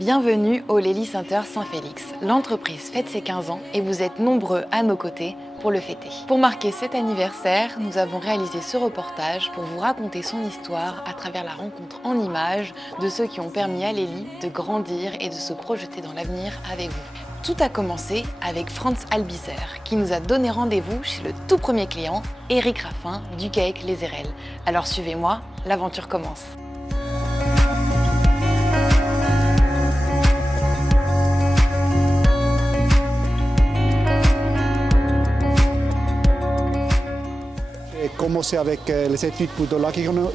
Bienvenue au Lely Center Saint-Félix. L'entreprise fête ses 15 ans et vous êtes nombreux à nos côtés pour le fêter. Pour marquer cet anniversaire, nous avons réalisé ce reportage pour vous raconter son histoire à travers la rencontre en images de ceux qui ont permis à Lely de grandir et de se projeter dans l'avenir avec vous. Tout a commencé avec Franz Albizer qui nous a donné rendez-vous chez le tout premier client, Éric Raffin du GAEC Les Érelles. Alors suivez-moi, l'aventure commence. J'ai commencé avec les études pour de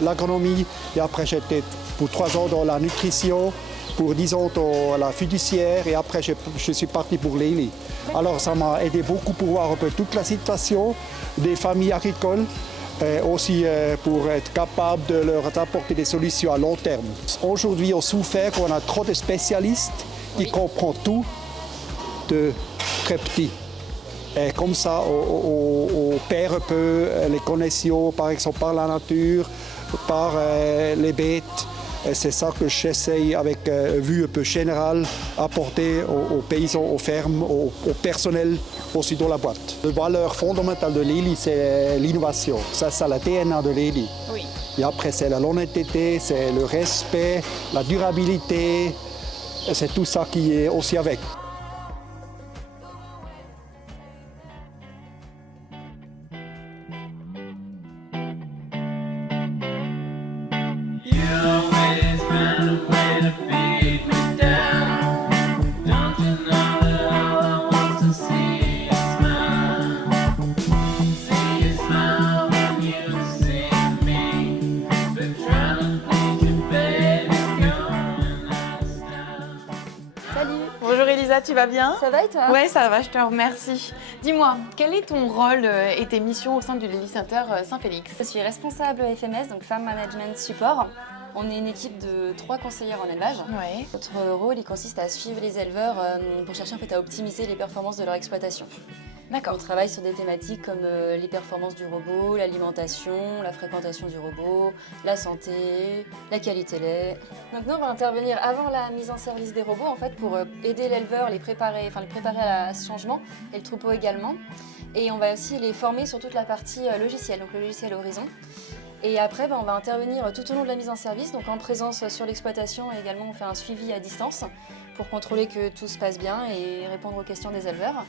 l'agronomie et après j'étais pour 3 ans dans la nutrition, pour 10 ans dans la fiduciaire et après je suis parti pour Lely. Alors ça m'a aidé beaucoup pour voir un peu toute la situation des familles agricoles et aussi pour être capable de leur apporter des solutions à long terme. Aujourd'hui on souffre qu'on a trop de spécialistes qui comprennent tout de très petit. Et comme ça, on perd un peu les connexions, par exemple par la nature, par les bêtes. Et c'est ça que j'essaye, avec vue un peu générale, apporter aux paysans, aux fermes, au personnel aussi dans la boîte. La valeur fondamentale de Lely, c'est l'innovation. Ça, c'est la DNA de Lely. Oui. Et après, c'est l'honnêteté, c'est le respect, la durabilité. Et c'est tout ça qui est aussi avec. Bonjour Elisa, tu vas bien? Ça va et toi? Ouais, ça va, je te remercie. Dis-moi, quel est ton rôle et tes missions au sein du Lely Center Saint-Félix? Je suis responsable FMS, donc Farm Management Support. On est une équipe de 3 conseillères en élevage. Ouais. Notre rôle, il consiste à suivre les éleveurs pour chercher en fait à optimiser les performances de leur exploitation. D'accord. On travaille sur des thématiques comme les performances du robot, l'alimentation, la fréquentation du robot, la santé, la qualité lait. Donc nous, on va intervenir avant la mise en service des robots en fait pour aider l'éleveur, les préparer à ce changement et le troupeau également. Et on va aussi les former sur toute la partie logicielle, donc le logiciel Horizon. Et après, on va intervenir tout au long de la mise en service, donc en présence sur l'exploitation et également on fait un suivi à distance pour contrôler que tout se passe bien et répondre aux questions des éleveurs.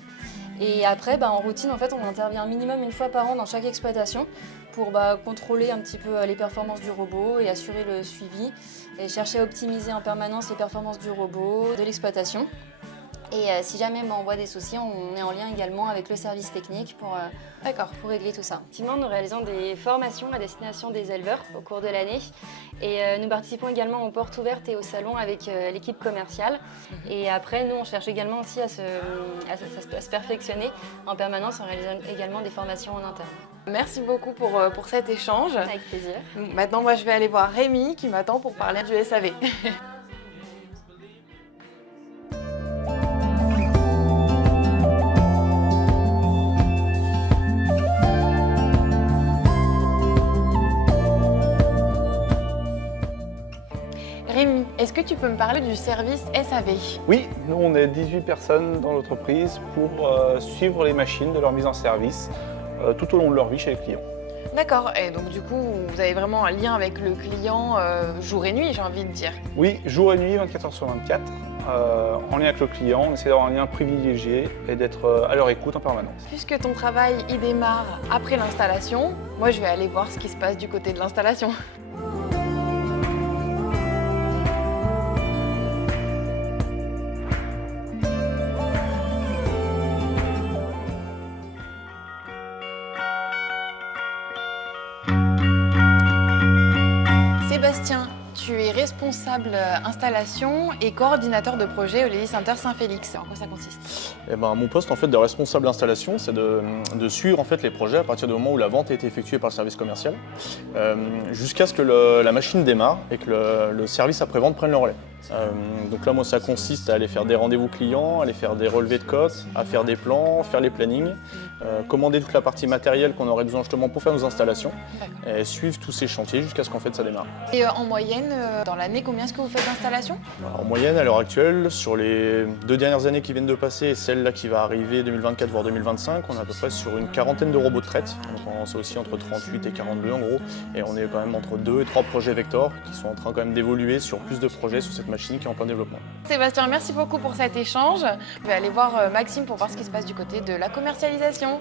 Et après, en routine, en fait, on intervient minimum une fois par an dans chaque exploitation pour contrôler un petit peu les performances du robot et assurer le suivi et chercher à optimiser en permanence les performances du robot, de l'exploitation. Et si jamais on voit des soucis, on est en lien également avec le service technique pour régler tout ça. Effectivement, nous réalisons des formations à destination des éleveurs au cours de l'année. Et nous participons également aux portes ouvertes et au salon avec l'équipe commerciale. Et après, nous, on cherche également aussi à se perfectionner en permanence en réalisant également des formations en interne. Merci beaucoup pour cet échange. Avec plaisir. Maintenant, moi, je vais aller voir Rémi qui m'attend pour parler du SAV. Rémi, est-ce que tu peux me parler du service SAV? Oui, nous on est 18 personnes dans l'entreprise pour suivre les machines de leur mise en service tout au long de leur vie chez les clients. D'accord, et donc du coup, vous avez vraiment un lien avec le client jour et nuit, j'ai envie de dire. Oui, jour et nuit, 24 heures sur 24, en lien avec le client, on essaie d'avoir un lien privilégié et d'être à leur écoute en permanence. Puisque ton travail il démarre après l'installation, moi je vais aller voir ce qui se passe du côté de l'installation. Sébastien, tu es responsable installation et coordinateur de projet au Lely Center Saint-Félix. En quoi ça consiste? Mon poste en fait, de responsable installation, c'est de suivre en fait, les projets à partir du moment où la vente a été effectuée par le service commercial jusqu'à ce que la machine démarre et que le service après-vente prenne le relais. Donc là, moi, ça consiste à aller faire des rendez-vous clients, à aller faire des relevés de cotes, à faire des plans, faire les plannings, commander toute la partie matérielle qu'on aurait besoin justement pour faire nos installations et suivre tous ces chantiers jusqu'à ce qu'en fait ça démarre. Et en moyenne, dans dans l'année, combien est-ce que vous faites d'installations? En moyenne, à l'heure actuelle, sur les 2 dernières années qui viennent de passer et celle-là qui va arriver 2024 voire 2025, on est à peu près sur une quarantaine de robots de traite. Donc c'est aussi entre 38 et 42 en gros. Et on est quand même entre 2 et 3 projets Vector qui sont en train quand même d'évoluer sur plus de projets sur cette machine qui est en plein développement. Sébastien, merci beaucoup pour cet échange. Je vais aller voir Maxime pour voir ce qui se passe du côté de la commercialisation.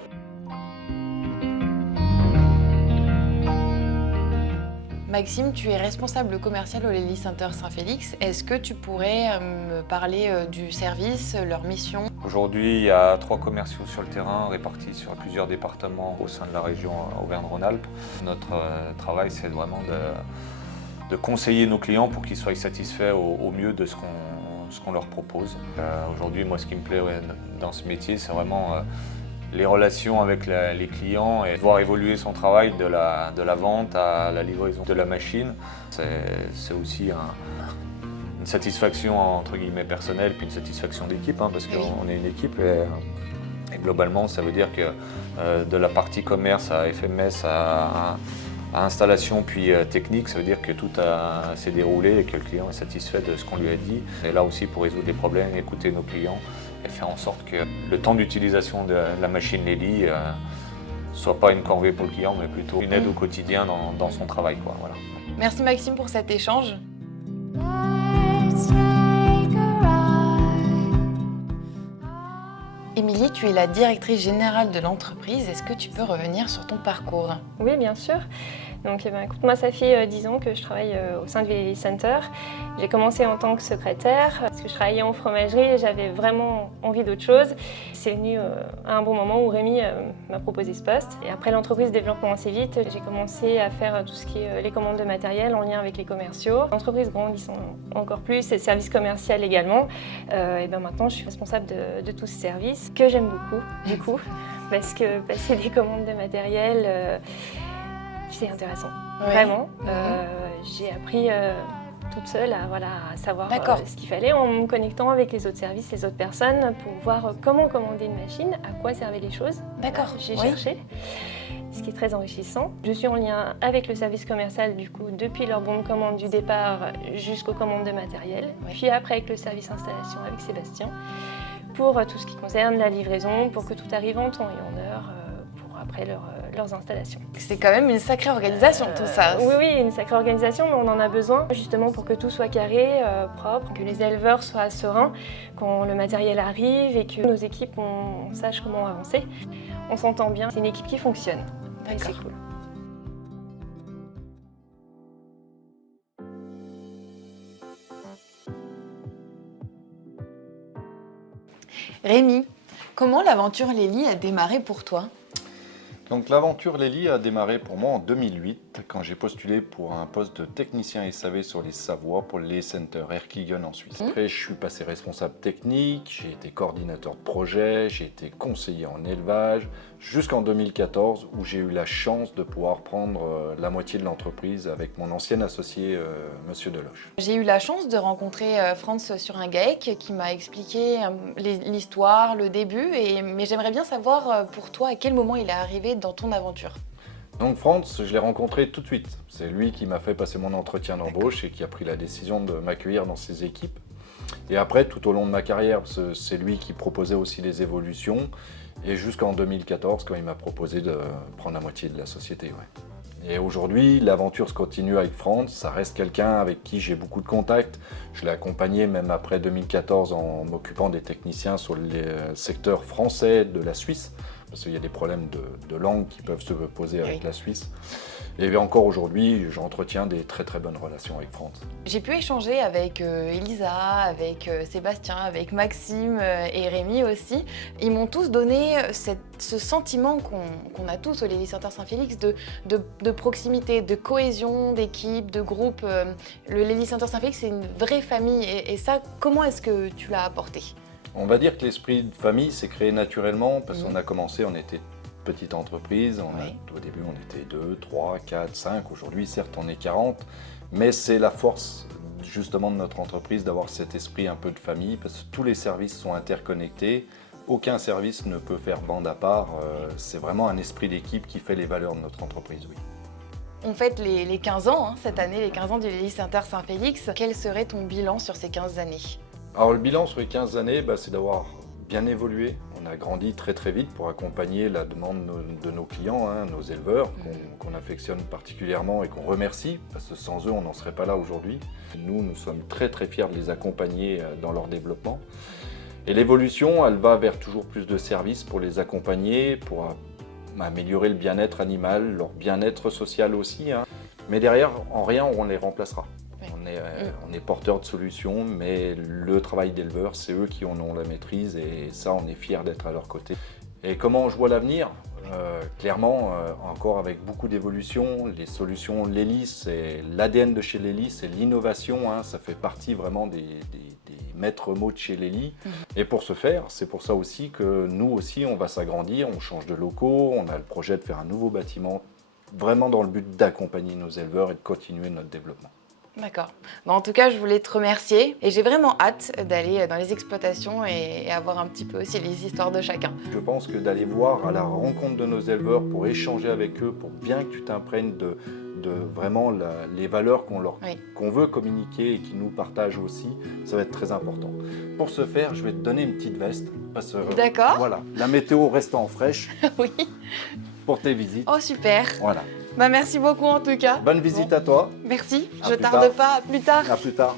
Maxime, tu es responsable commercial au Lely Center Saint-Félix. Est-ce que tu pourrais me parler du service, leur mission? Aujourd'hui, il y a 3 commerciaux sur le terrain répartis sur plusieurs départements au sein de la région Auvergne-Rhône-Alpes. Notre travail, c'est vraiment de conseiller nos clients pour qu'ils soient satisfaits au mieux de ce qu'on leur propose. Aujourd'hui, moi, ce qui me plaît dans ce métier, c'est vraiment les relations avec les clients et voir évoluer son travail de la vente à la livraison de la machine. C'est aussi une satisfaction entre guillemets personnelle puis une satisfaction d'équipe parce qu'on est une équipe et globalement ça veut dire que de la partie commerce à FMS à installation puis technique, ça veut dire que tout s'est déroulé et que le client est satisfait de ce qu'on lui a dit. Et là aussi pour résoudre les problèmes, écouter nos clients et faire en sorte que le temps d'utilisation de la machine Lely ne soit pas une corvée pour le client, mais plutôt une aide au quotidien dans son travail. Voilà. Merci Maxime pour cet échange. Émilie, tu es la directrice générale de l'entreprise. Est-ce que tu peux revenir sur ton parcours? Oui, bien sûr. Donc, écoute, moi, ça fait 10 ans que je travaille au sein de Lely Center. J'ai commencé en tant que secrétaire parce que je travaillais en fromagerie et j'avais vraiment envie d'autre chose. C'est venu à un bon moment où Rémi m'a proposé ce poste. Et après, l'entreprise développe assez vite. J'ai commencé à faire tout ce qui est les commandes de matériel en lien avec les commerciaux. L'entreprise grandissant encore plus et le service commercial également. Et maintenant, je suis responsable de tout ce service que j'aime beaucoup, du coup, parce que passer des commandes de matériel, c'est intéressant, vraiment. J'ai appris toute seule à savoir ce qu'il fallait en me connectant avec les autres services, les autres personnes pour voir comment commander une machine, à quoi servaient les choses. D'accord. J'ai cherché, ce qui est très enrichissant. Je suis en lien avec le service commercial du coup depuis leur bon de commande du départ jusqu'aux commandes de matériel, puis après avec le service installation avec Sébastien pour tout ce qui concerne la livraison, pour que tout arrive en temps et en heure pour après leurs installations. C'est quand même une sacrée organisation tout ça. Oui, une sacrée organisation, mais on en a besoin justement pour que tout soit carré, propre, que les éleveurs soient sereins quand le matériel arrive et que nos équipes on sache comment avancer. On s'entend bien, c'est une équipe qui fonctionne. Et c'est cool. Rémi, comment l'aventure Lely a démarré pour toi? Donc l'aventure Lely a démarré pour moi en 2008 quand j'ai postulé pour un poste de technicien SAV sur les Savoies pour le Lely Center Erkingen en Suisse. Après je suis passé responsable technique, j'ai été coordinateur de projet, j'ai été conseiller en élevage jusqu'en 2014 où j'ai eu la chance de pouvoir prendre la moitié de l'entreprise avec mon ancien associé Monsieur Deloche. J'ai eu la chance de rencontrer Franz sur un GAEC qui m'a expliqué l'histoire, le début, mais j'aimerais bien savoir pour toi à quel moment il est arrivé dans ton aventure. Donc Franz, je l'ai rencontré tout de suite. C'est lui qui m'a fait passer mon entretien d'embauche et qui a pris la décision de m'accueillir dans ses équipes. Et après, tout au long de ma carrière, c'est lui qui proposait aussi les évolutions. Et jusqu'en 2014, quand il m'a proposé de prendre la moitié de la société. Ouais. Et aujourd'hui, l'aventure se continue avec Franz. Ça reste quelqu'un avec qui j'ai beaucoup de contacts. Je l'ai accompagné même après 2014 en m'occupant des techniciens sur le secteur français de la Suisse. Parce qu'il y a des problèmes de langue qui peuvent se poser avec la Suisse. Et encore aujourd'hui, j'entretiens des très très bonnes relations avec Franz. J'ai pu échanger avec Elisa, avec Sébastien, avec Maxime et Rémi aussi. Ils m'ont tous donné ce sentiment qu'on a tous au Lely Center Saint-Félix de proximité, de cohésion d'équipe, de groupe. Le Lely Center Saint-Félix, c'est une vraie famille. Et ça, comment est-ce que tu l'as apporté ? On va dire que l'esprit de famille s'est créé naturellement parce qu'on a commencé, on était petite entreprise, au début on était 2, 3, 4, 5, aujourd'hui certes on est 40, mais c'est la force justement de notre entreprise d'avoir cet esprit un peu de famille parce que tous les services sont interconnectés, aucun service ne peut faire bande à part, c'est vraiment un esprit d'équipe qui fait les valeurs de notre entreprise, oui. On fête les 15 ans, hein, cette année, les 15 ans du Lely Center Saint-Félix. Quel serait ton bilan sur ces 15 années? Alors le bilan sur les 15 années, c'est d'avoir bien évolué. On a grandi très très vite pour accompagner la demande de nos clients, hein, nos éleveurs, qu'on affectionne particulièrement et qu'on remercie, parce que sans eux, on n'en serait pas là aujourd'hui. Nous sommes très très fiers de les accompagner dans leur développement. Et l'évolution, elle va vers toujours plus de services pour les accompagner, pour améliorer le bien-être animal, leur bien-être social aussi. Hein. Mais derrière, en rien, on les remplacera. Oui. On est porteur de solutions, mais le travail d'éleveur, c'est eux qui en ont la maîtrise et ça, on est fiers d'être à leur côté. Et comment je vois l'avenir? Clairement, encore avec beaucoup d'évolution, les solutions Lely, c'est l'ADN de chez Lely, c'est l'innovation, hein, ça fait partie vraiment des maîtres mots de chez Lely. Et pour ce faire, c'est pour ça aussi que nous aussi, on va s'agrandir, on change de locaux, on a le projet de faire un nouveau bâtiment, vraiment dans le but d'accompagner nos éleveurs et de continuer notre développement. D'accord. Bon, en tout cas, je voulais te remercier et j'ai vraiment hâte d'aller dans les exploitations et avoir un petit peu aussi les histoires de chacun. Je pense que d'aller voir à la rencontre de nos éleveurs pour échanger avec eux, pour bien que tu t'imprègnes de vraiment les valeurs qu'on veut communiquer et qu'ils nous partagent aussi, ça va être très important. Pour ce faire, je vais te donner une petite veste. D'accord. Voilà, la météo restant fraîche Oui. pour tes visites. Oh, super. Voilà. Merci beaucoup en tout cas. Bonne visite à toi. Merci. À Je plus tarde tard. pas. À plus tard. À plus tard.